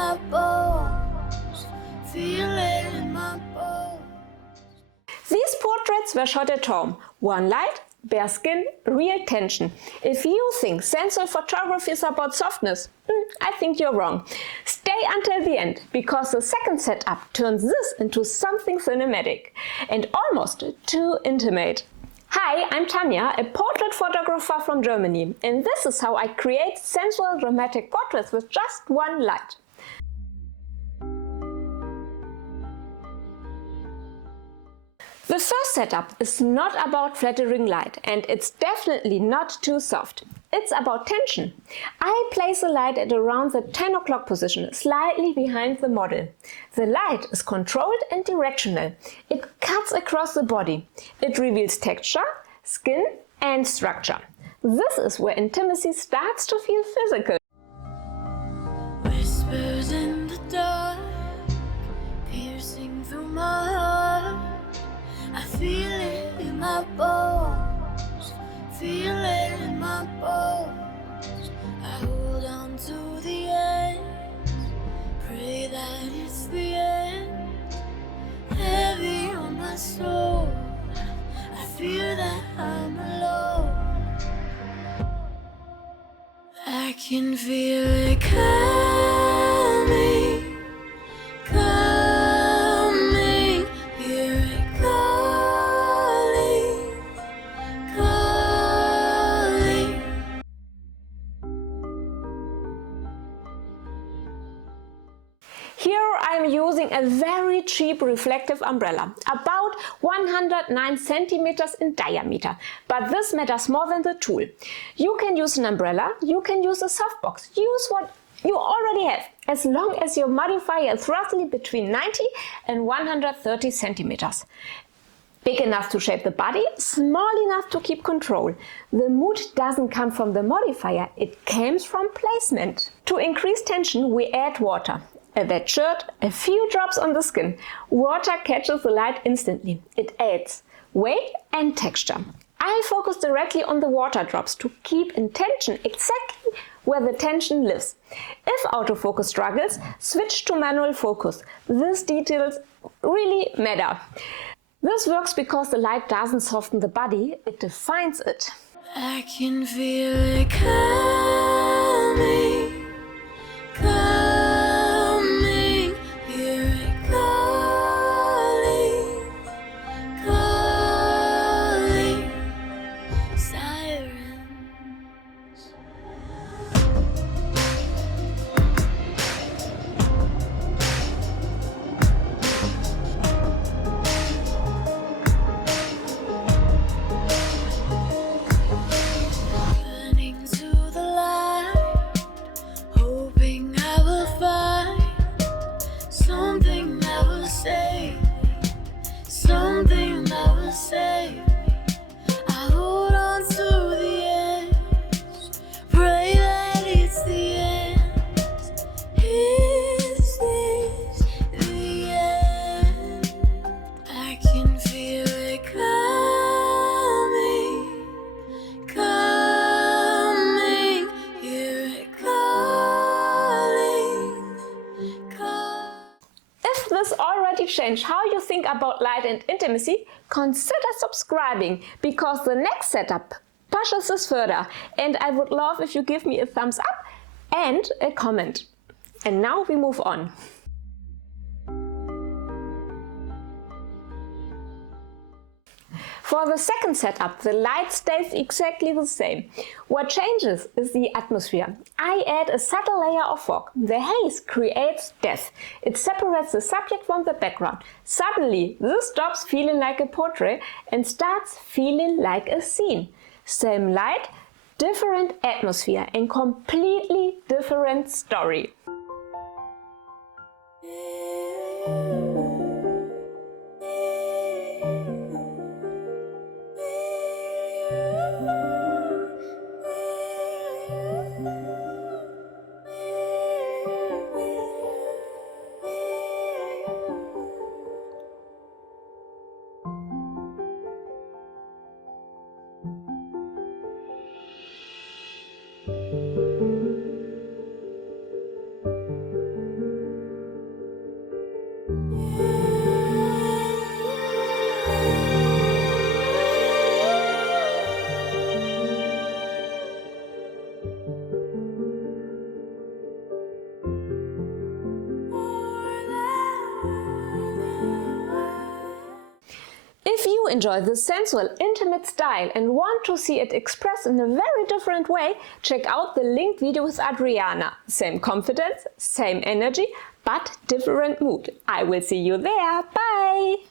my bones, feel it in my bones. These portraits were shot at home. One light, bare skin, real tension. If you think sensual photography is about softness, I think you're wrong. Stay until the end, because the second setup turns this into something cinematic and almost too intimate. Hi, I'm Tanja, a portrait photographer from Germany, and this is how I create sensual dramatic portraits with just one light. The first setup is not about flattering light, and it's definitely not too soft. It's about tension. I place the light at around the 10 o'clock position, slightly behind the model. The light is controlled and directional. It cuts across the body. It reveals texture, skin and structure. This is where intimacy starts to feel physical. Whispers in the dark, piercing through my heart. I feel it in my bones, feel it in my bones. I hold on to the end, pray that it's the end. Heavy on my soul, I feel that I'm alone. I can feel it coming. Here I'm using a very cheap reflective umbrella, about 109 centimeters in diameter, but this matters more than the tool. You can use an umbrella, you can use a softbox, use what you already have, as long as your modifier is roughly between 90 and 130 centimeters. Big enough to shape the body, small enough to keep control. The mood doesn't come from the modifier, it comes from placement. To increase tension, we add water. A wet shirt, a few drops on the skin. Water catches the light instantly. It adds weight and texture. I focus directly on the water drops to keep intention exactly where the tension lives. If autofocus struggles, switch to manual focus. These details really matter. This works because the light doesn't soften the body, it defines it. I can feel it coming, coming, hear it calling, calling, sirens. Something that will save me. I hold on to the edge, pray that it's the end. Is this the end? I can feel it coming, coming, hear it calling, calling. If this already changed how you think about light and intimacy, consider subscribing, because the next setup pushes this further, and I would love if you give me a thumbs up and a comment. And now we move on. For the second setup, the light stays exactly the same. What changes is the atmosphere. I add a subtle layer of fog. The haze creates depth. It separates the subject from the background. Suddenly, this stops feeling like a portrait and starts feeling like a scene. Same light, different atmosphere, and completely different story. If you enjoy this sensual, intimate style and want to see it expressed in a very different way, check out the linked video with Adriana. Same confidence, same energy, but different mood. I will see you there. Bye!